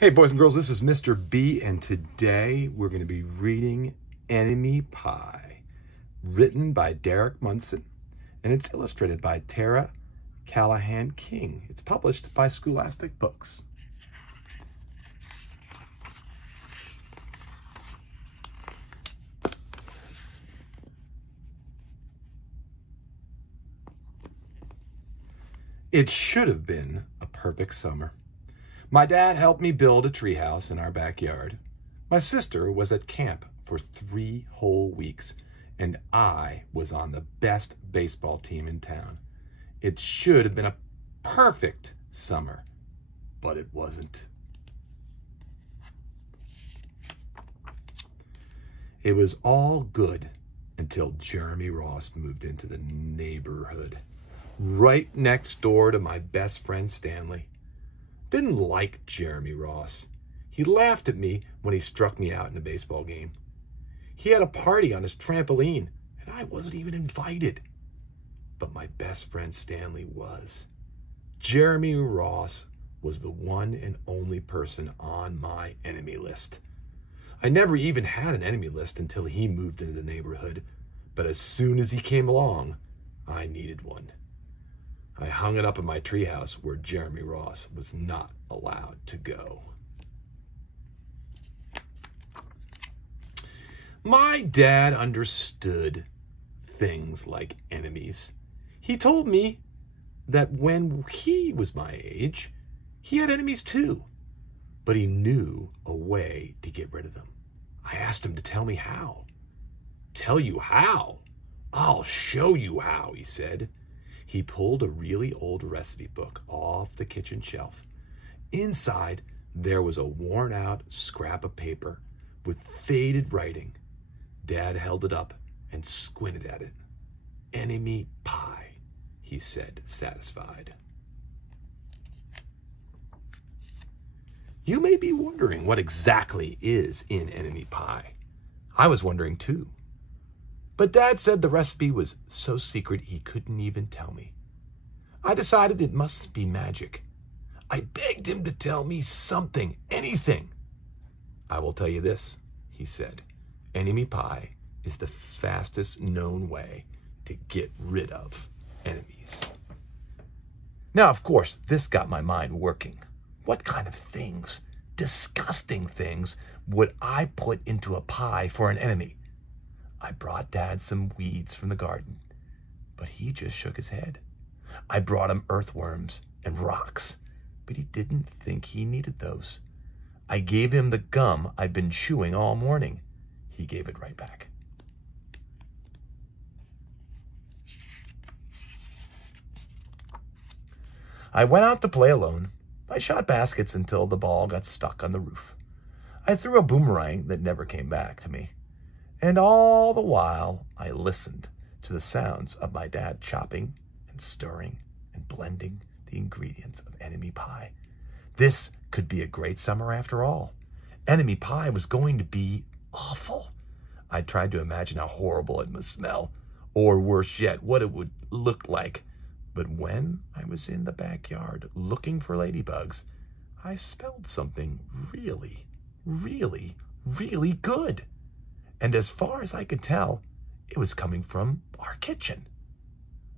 Hey boys and girls, this is Mr. B, and today we're going to be reading Enemy Pie, written by Derek Munson, and it's illustrated by Tara Calahan King. It's published by Scholastic Books. It should have been a perfect summer. My dad helped me build a treehouse in our backyard. My sister was at camp for 3 whole weeks, and I was on the best baseball team in town. It should have been a perfect summer, but it wasn't. It was all good until Jeremy Ross moved into the neighborhood, right next door to my best friend Stanley. Didn't like Jeremy Ross. He laughed at me when he struck me out in a baseball game. He had a party on his trampoline, and I wasn't even invited. But my best friend Stanley was. Jeremy Ross was the one and only person on my enemy list. I never even had an enemy list until he moved into the neighborhood, but as soon as he came along, I needed one. I hung it up in my treehouse where Jeremy Ross was not allowed to go. My dad understood things like enemies. He told me that when he was my age, he had enemies too, but he knew a way to get rid of them. I asked him to tell me how. Tell you how? I'll show you how, he said. He pulled a really old recipe book off the kitchen shelf. Inside, there was a worn-out scrap of paper with faded writing. Dad held it up and squinted at it. "Enemy pie," he said, satisfied. You may be wondering what exactly is in enemy pie. I was wondering too. But Dad said the recipe was so secret he couldn't even tell me. I decided it must be magic. I begged him to tell me something, anything. "I will tell you this," he said. "Enemy pie is the fastest known way to get rid of enemies." Now, of course, this got my mind working. What kind of things, disgusting things, would I put into a pie for an enemy? I brought Dad some weeds from the garden, but he just shook his head. I brought him earthworms and rocks, but he didn't think he needed those. I gave him the gum I'd been chewing all morning. He gave it right back. I went out to play alone. I shot baskets until the ball got stuck on the roof. I threw a boomerang that never came back to me. And all the while, I listened to the sounds of my dad chopping and stirring and blending the ingredients of enemy pie. This could be a great summer after all. Enemy pie was going to be awful. I tried to imagine how horrible it must smell, or worse yet, what it would look like. But when I was in the backyard looking for ladybugs, I smelled something really, really, really good. And as far as I could tell, it was coming from our kitchen.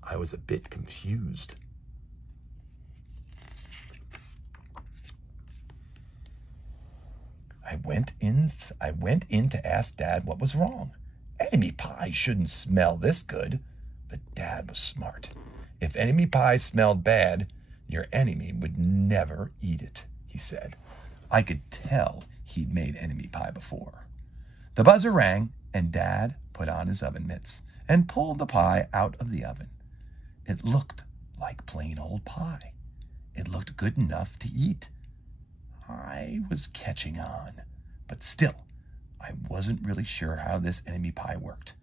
I was a bit confused. I went in to ask Dad what was wrong. Enemy pie shouldn't smell this good. But Dad was smart. If enemy pie smelled bad, your enemy would never eat it, he said. I could tell he'd made enemy pie before. The buzzer rang, and Dad put on his oven mitts and pulled the pie out of the oven. It looked like plain old pie. It looked good enough to eat. I was catching on, but still, I wasn't really sure how this enemy pie worked.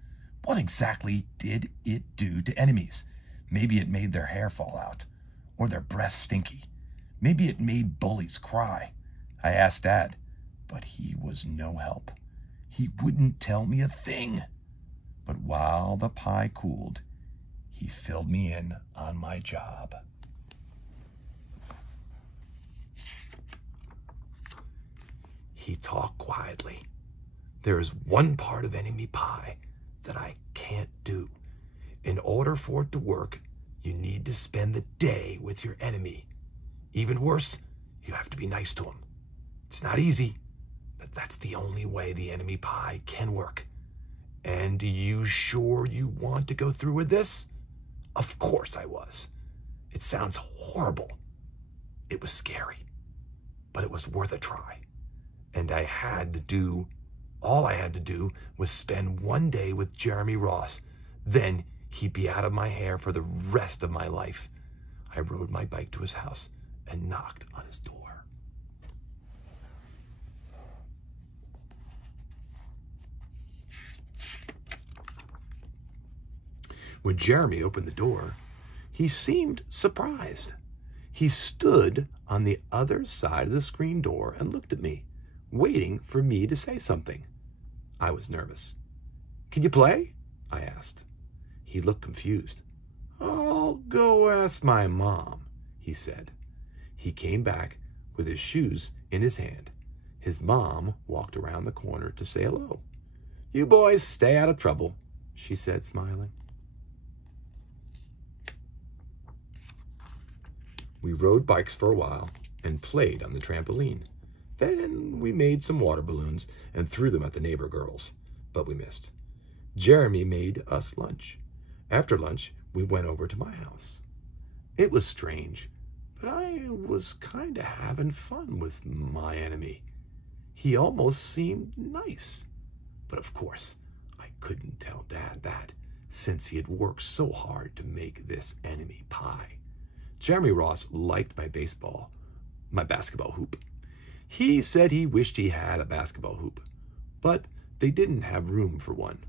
What exactly did it do to enemies? Maybe it made their hair fall out, or their breath stinky. Maybe it made bullies cry. I asked Dad, but he was no help. He wouldn't tell me a thing. But while the pie cooled, he filled me in on my job. He talked quietly. There is one part of enemy pie that I can't do. In order for it to work, you need to spend the day with your enemy. Even worse, you have to be nice to him. It's not easy, but that's the only way the enemy pie can work. And are you sure you want to go through with this? Of course I was. It sounds horrible. It was scary, but it was worth a try. And all I had to do was spend one day with Jeremy Ross. Then he'd be out of my hair for the rest of my life. I rode my bike to his house and knocked on his door. When Jeremy opened the door, he seemed surprised. He stood on the other side of the screen door and looked at me, waiting for me to say something. I was nervous. "Can you play?" I asked. He looked confused. "I'll go ask my mom," he said. He came back with his shoes in his hand. His mom walked around the corner to say hello. "You boys stay out of trouble," she said, smiling. We rode bikes for a while and played on the trampoline. Then we made some water balloons and threw them at the neighbor girls, but we missed. Jeremy made us lunch. After lunch, we went over to my house. It was strange, but I was kind of having fun with my enemy. He almost seemed nice, but of course, I couldn't tell Dad that, since he had worked so hard to make this enemy pie. Jeremy Ross liked my basketball hoop. He said he wished he had a basketball hoop, but they didn't have room for one.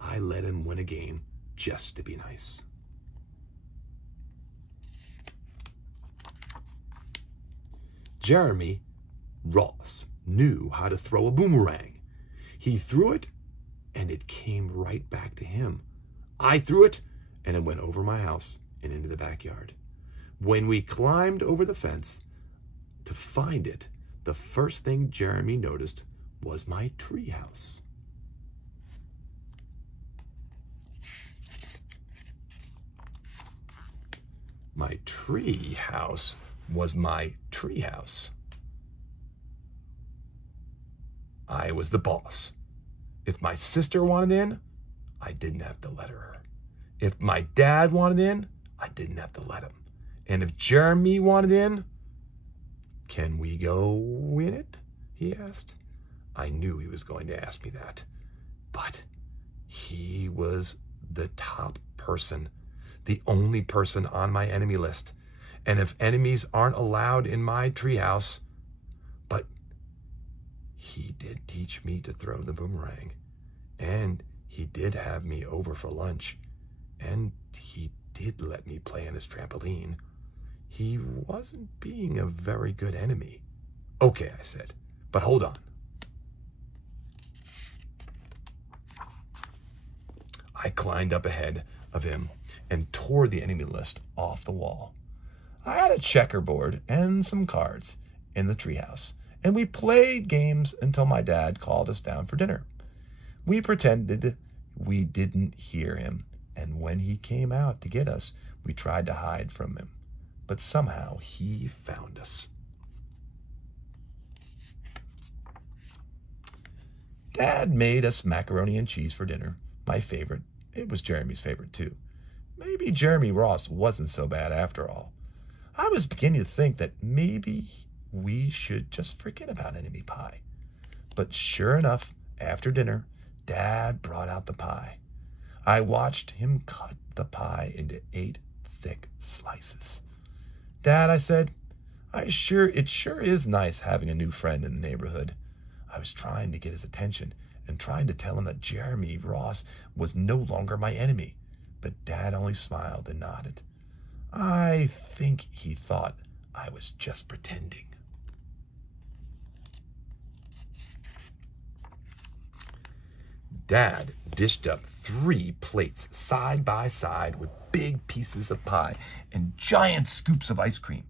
I let him win a game just to be nice. Jeremy Ross knew how to throw a boomerang. He threw it, and it came right back to him. I threw it, and it went over my house and into the backyard. When we climbed over the fence to find it, the first thing Jeremy noticed was my treehouse. My treehouse was my treehouse. I was the boss. If my sister wanted in, I didn't have to let her. If my dad wanted in, I didn't have to let him. And if Jeremy wanted in, "Can we go in it?" he asked. I knew he was going to ask me that, but he was the top person, the only person on my enemy list. And if enemies aren't allowed in my treehouse, but he did teach me to throw the boomerang, and he did have me over for lunch, and he did let me play on his trampoline. He wasn't being a very good enemy. "Okay," I said, "but hold on." I climbed up ahead of him and tore the enemy list off the wall. I had a checkerboard and some cards in the treehouse, and we played games until my dad called us down for dinner. We pretended we didn't hear him, and when he came out to get us, we tried to hide from him. But somehow he found us. Dad made us macaroni and cheese for dinner, my favorite. It was Jeremy's favorite too. Maybe Jeremy Ross wasn't so bad after all. I was beginning to think that maybe we should just forget about enemy pie. But sure enough, after dinner, Dad brought out the pie. I watched him cut the pie into 8 thick slices. "Dad," I said, it sure is nice having a new friend in the neighborhood." I was trying to get his attention and trying to tell him that Jeremy Ross was no longer my enemy, but Dad only smiled and nodded. I think he thought I was just pretending. Dad dished up 3 plates side by side with big pieces of pie and giant scoops of ice cream.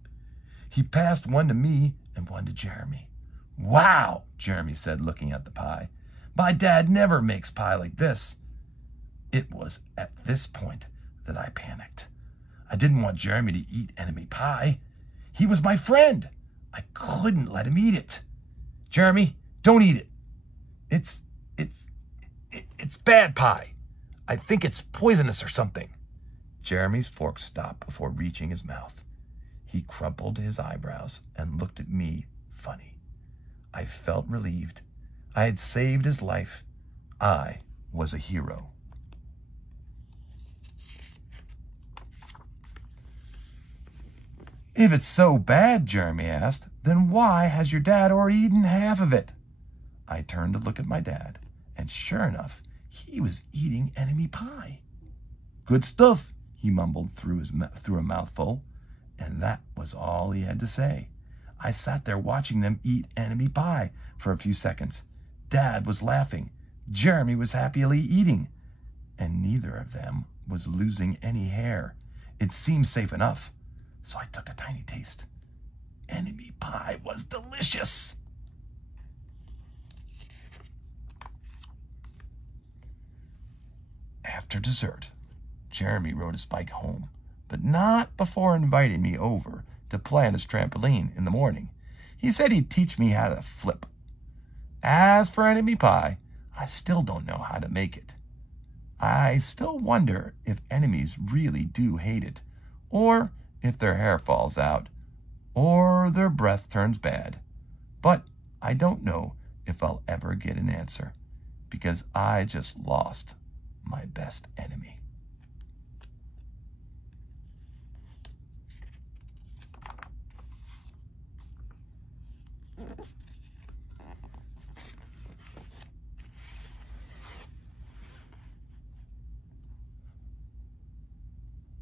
He passed one to me and one to Jeremy. Wow, Jeremy said, looking at the pie. My dad never makes pie like this. It was at this point that I panicked. I didn't want Jeremy to eat enemy pie. He was my friend. I couldn't let him eat it. Jeremy, don't eat it. It's bad pie. I think it's poisonous or something. Jeremy's fork stopped before reaching his mouth. He crumpled his eyebrows and looked at me funny. I felt relieved. I had saved his life. I was a hero. If it's so bad, Jeremy asked, then why has your dad already eaten half of it? I turned to look at my dad, and sure enough, he was eating enemy pie. Good stuff, he mumbled through a mouthful, and that was all he had to say. I sat there watching them eat enemy pie for a few seconds. Dad was laughing. Jeremy was happily eating, and neither of them was losing any hair. It seemed safe enough, so I took a tiny taste. Enemy pie was delicious. After dessert, Jeremy rode his bike home, but not before inviting me over to play on his trampoline in the morning. He said he'd teach me how to flip. As for enemy pie, I still don't know how to make it. I still wonder if enemies really do hate it, or if their hair falls out, or their breath turns bad. But I don't know if I'll ever get an answer, because I just lost my best enemy.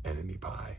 Enemy pie.